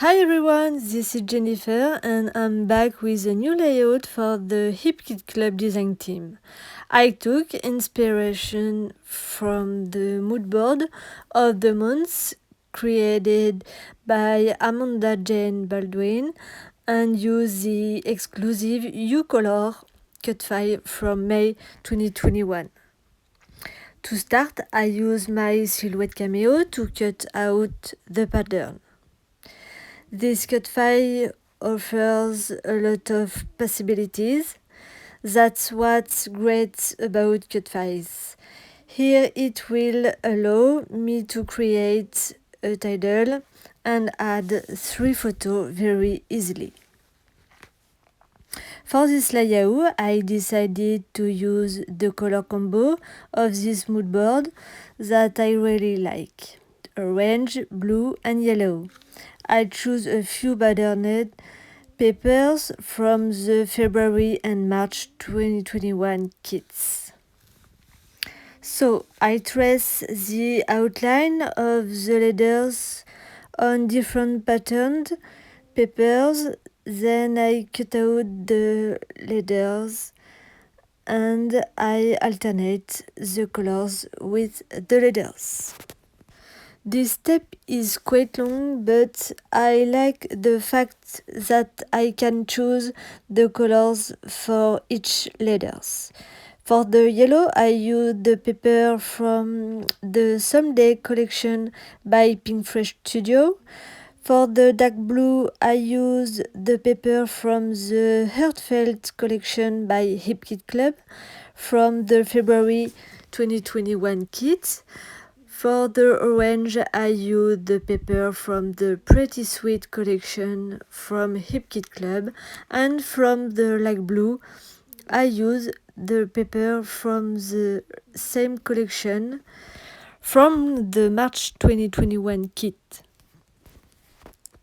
Hi everyone, this is Jennifer and I'm back with a new layout for the Hip Kit Club design team. I took inspiration from the mood board of the months created by Amanda Jane Baldwin and used the exclusive U-Color cut file from May 2021. To start, I use my Silhouette Cameo to cut out the pattern. This cut file offers a lot of possibilities. That's what's great about cut files. Here it will allow me to create a title and add 3 photos very easily. For this layout, I decided to use the color combo of this mood board that I really like: orange, blue and yellow. I choose a few patterned papers from the February and March 2021 kits. So I trace the outline of the letters on different patterned papers, then I cut out the letters and I alternate the colors with the letters. This step is quite long, but I like the fact that I can choose the colors for each letters. For the yellow, I use the paper from the Someday collection by Pink Fresh Studio. For the dark blue, I use the paper from the Heartfelt collection by Hip Kit Club from the February 2021 kit. For the orange, I use the paper from the Pretty Sweet collection from Hip Kit Club, and from the light blue, I use the paper from the same collection from the March 2021 kit.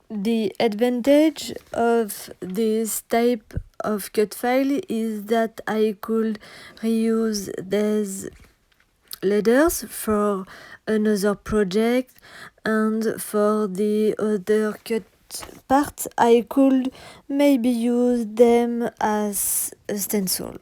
The advantage of this type of cut file is that I could reuse these letters for another project, and for the other cut part I could maybe use them as a stencil.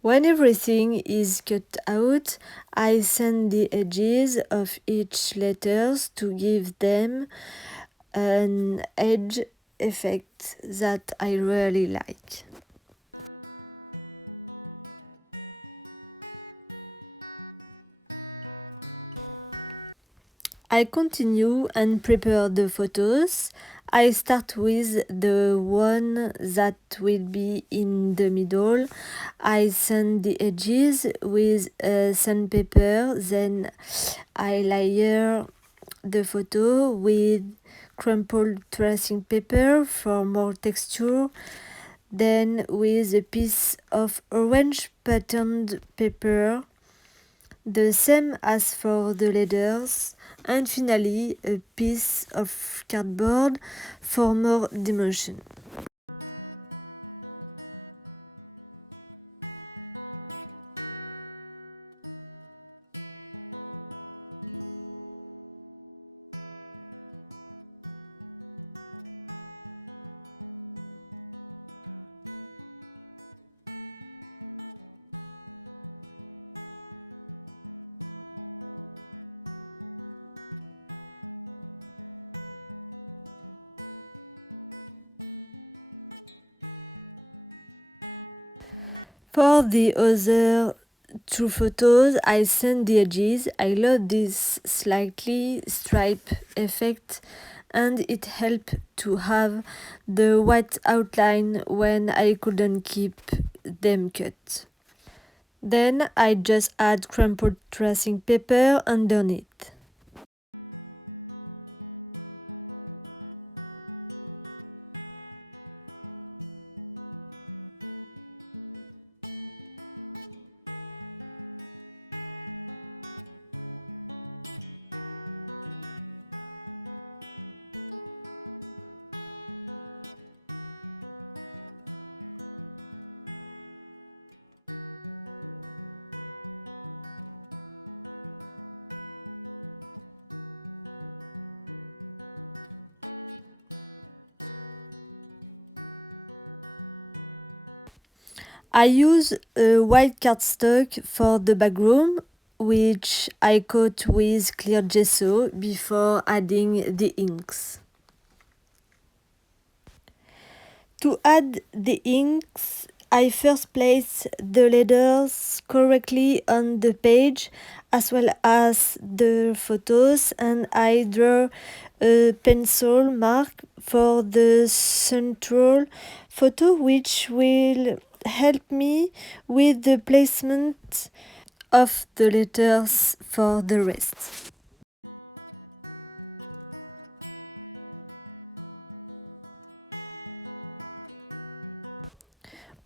When everything is cut out, I sand the edges of each letters to give them an edge effect that I really like. I continue and prepare the photos. I start with the one that will be in the middle. I sand the edges with sandpaper, then I layer the photo with crumpled tracing paper for more texture, then with a piece of orange patterned paper, the same as for the letters, and finally a piece of cardboard for more dimension. For the other two photos, I sand the edges. I love this slightly stripe effect and it helped to have the white outline when I couldn't keep them cut. Then I just add crumpled tracing paper underneath. I use a white cardstock for the background, which I coat with clear gesso before adding the inks. To add the inks, I first place the letters correctly on the page as well as the photos, and I draw a pencil mark for the central photo, which will help me with the placement of the letters for the rest.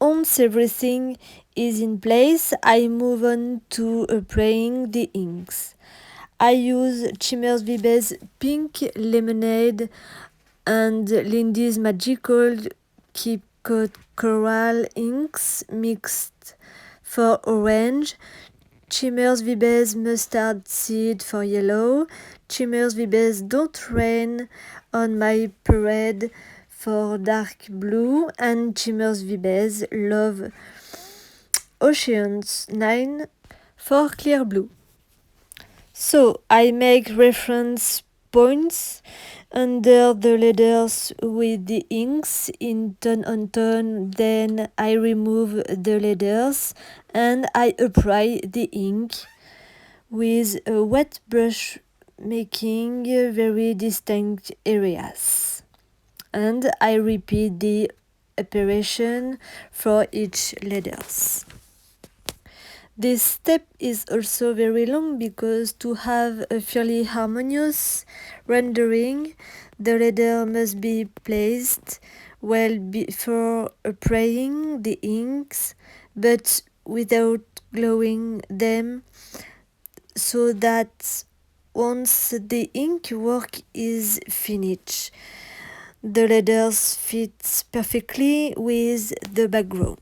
Once everything is in place, I move on to spraying the inks. I use Chimers Vibes Pink Lemonade and Lindy's Magical Keep Coat Coral inks mixed for orange, Chimers Vibes Mustard Seed for yellow, Chimers Vibes Don't Rain on My Parade for dark blue, and Chimers Vibes Love Oceans 9 for clear blue. So I make reference points under the letters with the inks in tone on tone, then I remove the letters and I apply the ink with a wet brush, making very distinct areas. And I repeat the operation for each letters. This step is also very long because to have a fairly harmonious rendering, the letter must be placed well before applying the inks, but without gluing them, so that once the ink work is finished, the letters fit perfectly with the background.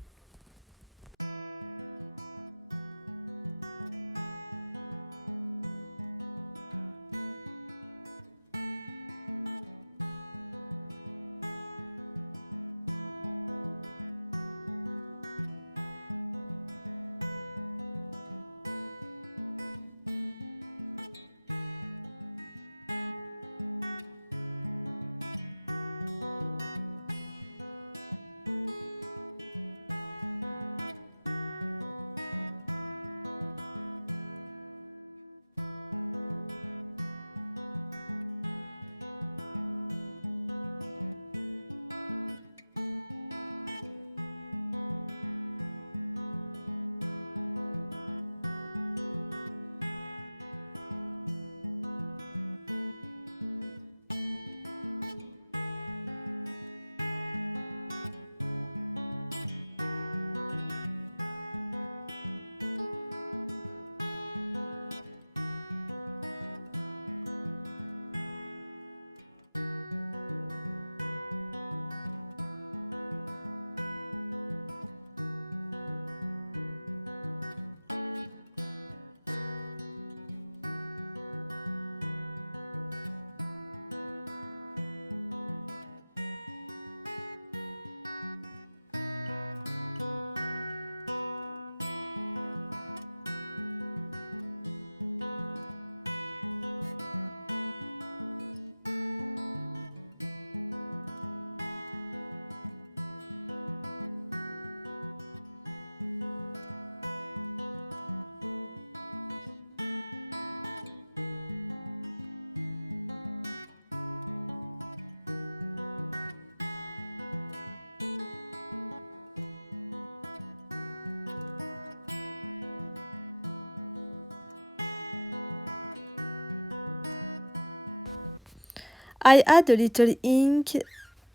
I add a little ink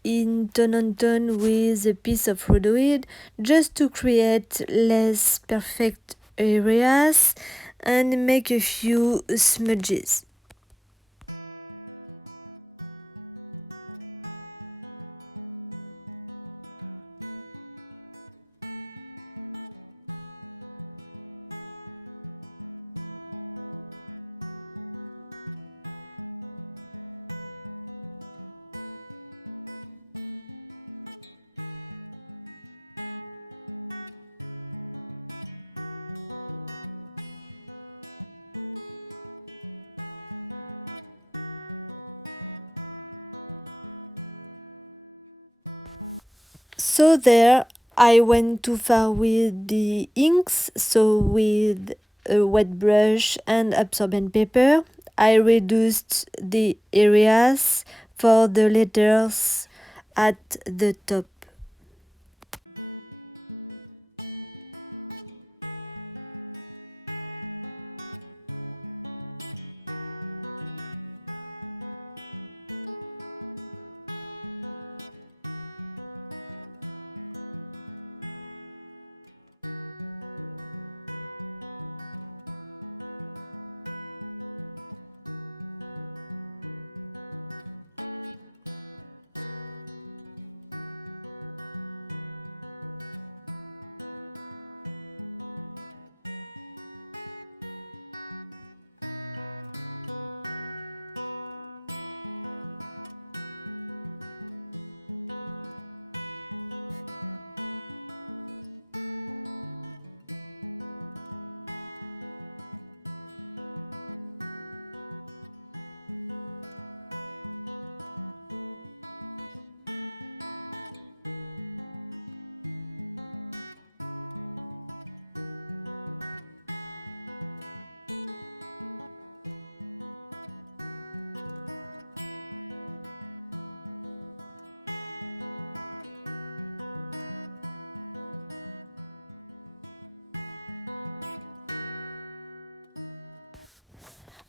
in tone on tone with a piece of rhodoid just to create less perfect areas and make a few smudges. So there, I went too far with the inks, so with a wet brush and absorbent paper, I reduced the areas for the letters at the top.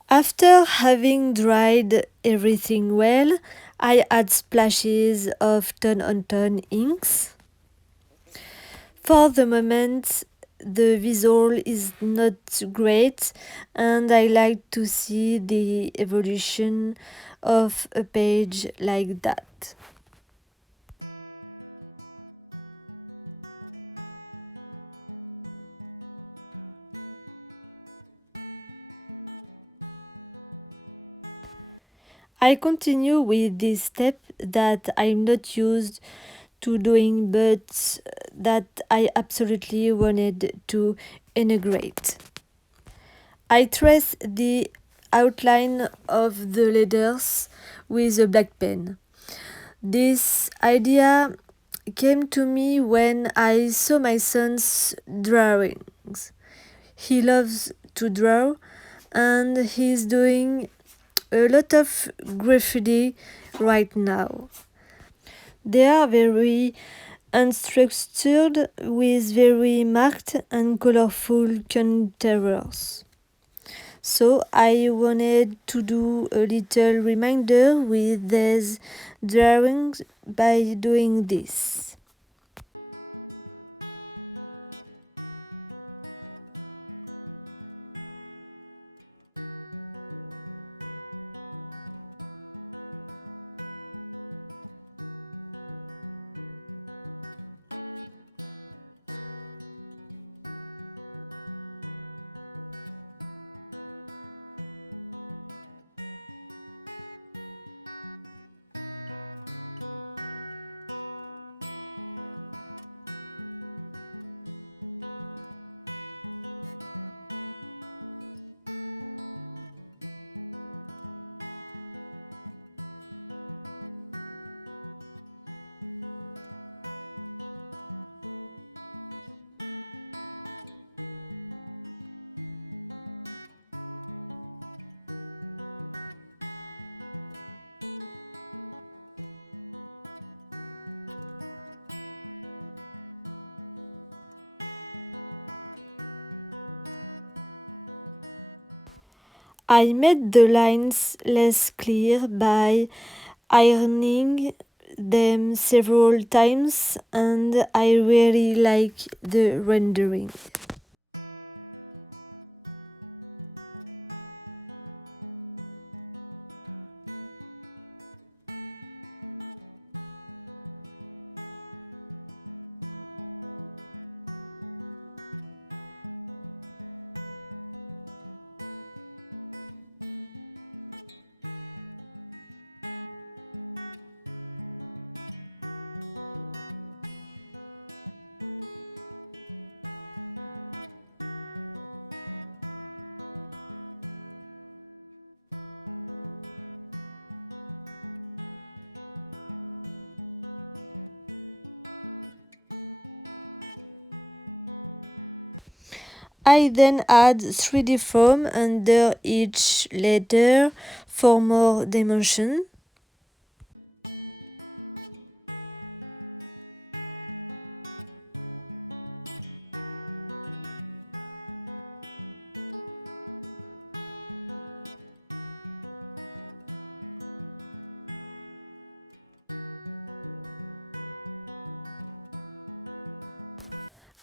After having dried everything well, I add splashes of tone-on-tone inks. For the moment, the visual is not great, and I like to see the evolution of a page like that. I continue with this step that I'm not used to doing, but that I absolutely wanted to integrate. I trace the outline of the letters with a black pen. This idea came to me when I saw my son's drawings. He loves to draw and he's doing a lot of graffiti right now. They are very unstructured with very marked and colorful contours. So I wanted to do a little reminder with these drawings by doing this. I made the lines less clear by ironing them several times, and I really like the rendering. I then add 3D foam under each letter for more dimension.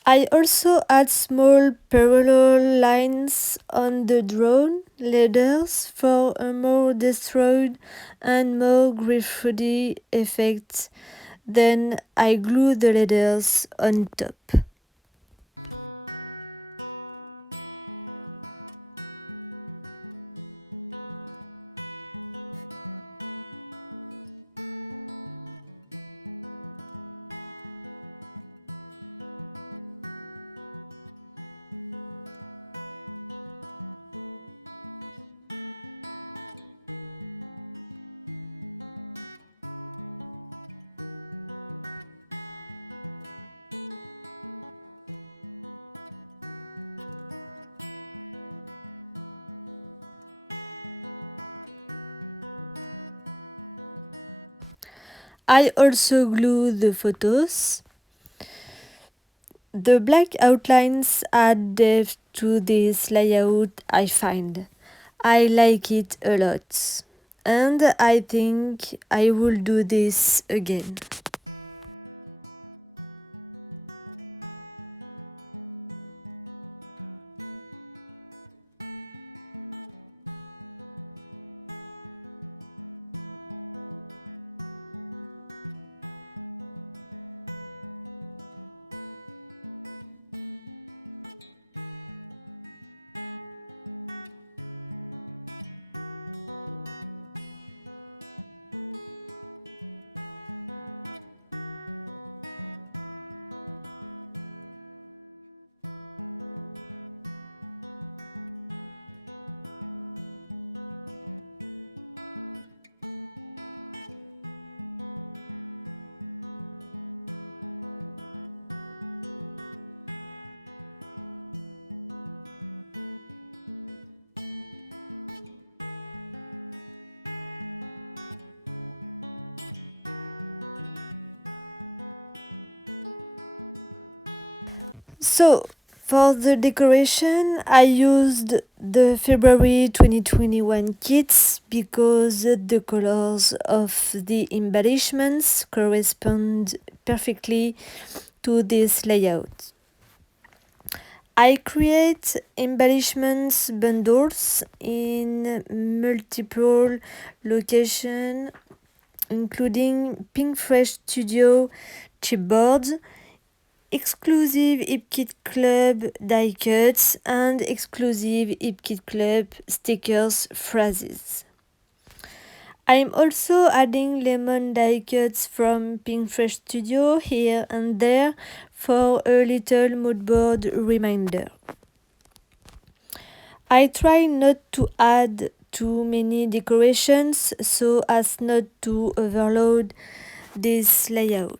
I also add small parallel lines on the drawn letters for a more destroyed and more graffiti effect. Then I glue the letters on top. I also glue the photos. The black outlines add depth to this layout, I find. I like it a lot. And I think I will do this again. So, for the decoration, I used the February 2021 kits because the colors of the embellishments correspond perfectly to this layout. I create embellishments bundles in multiple locations, including Pink Fresh Studio chipboards, exclusive HipKit Club die cuts, and exclusive HipKit Club stickers phrases. I'm also adding lemon die cuts from Pink Fresh Studio here and there for a little moodboard reminder. I try not to add too many decorations so as not to overload this layout.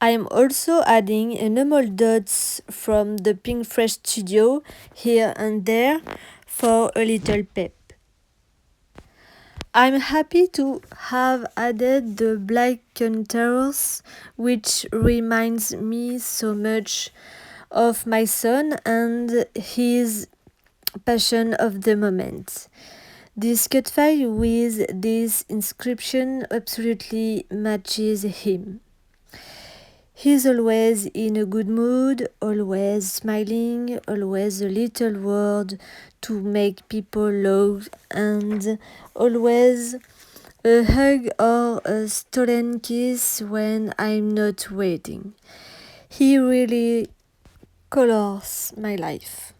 I am also adding enamel dots from the Pink Fresh Studio here and there for a little pep. I'm happy to have added the black contours, which reminds me so much of my son and his passion of the moment. This cut file with this inscription absolutely matches him. He's always in a good mood, always smiling, always a little word to make people laugh, and always a hug or a stolen kiss when I'm not waiting. He really colors my life.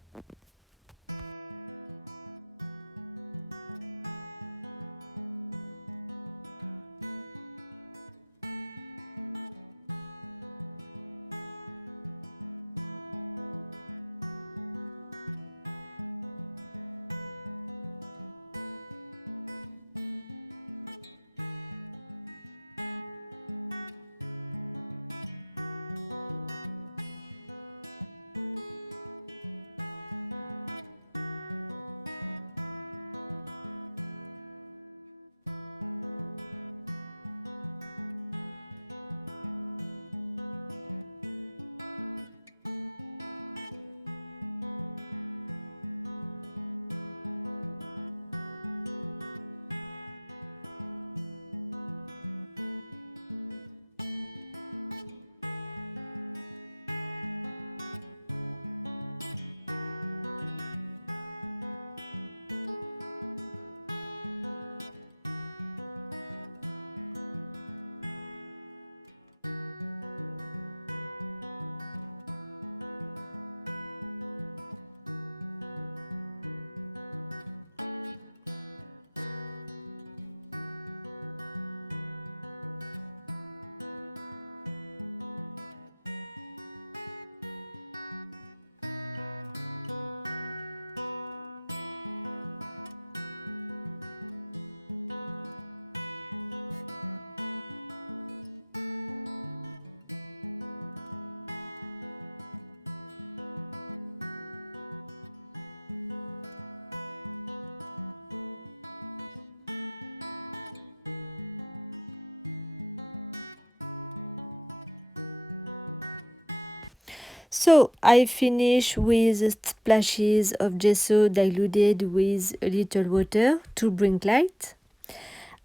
So I finish with splashes of gesso diluted with a little water to bring light.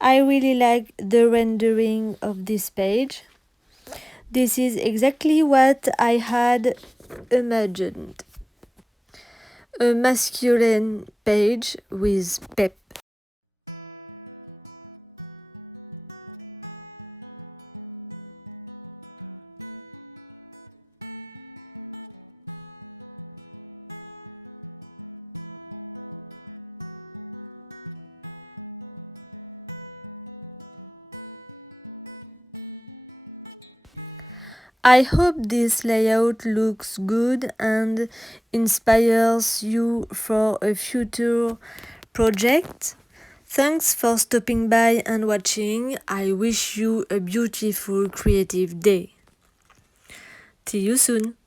I really like the rendering of this page. This is exactly what I had imagined. A masculine page with pep. I hope this layout looks good and inspires you for a future project. Thanks for stopping by and watching. I wish you a beautiful creative day. See you soon.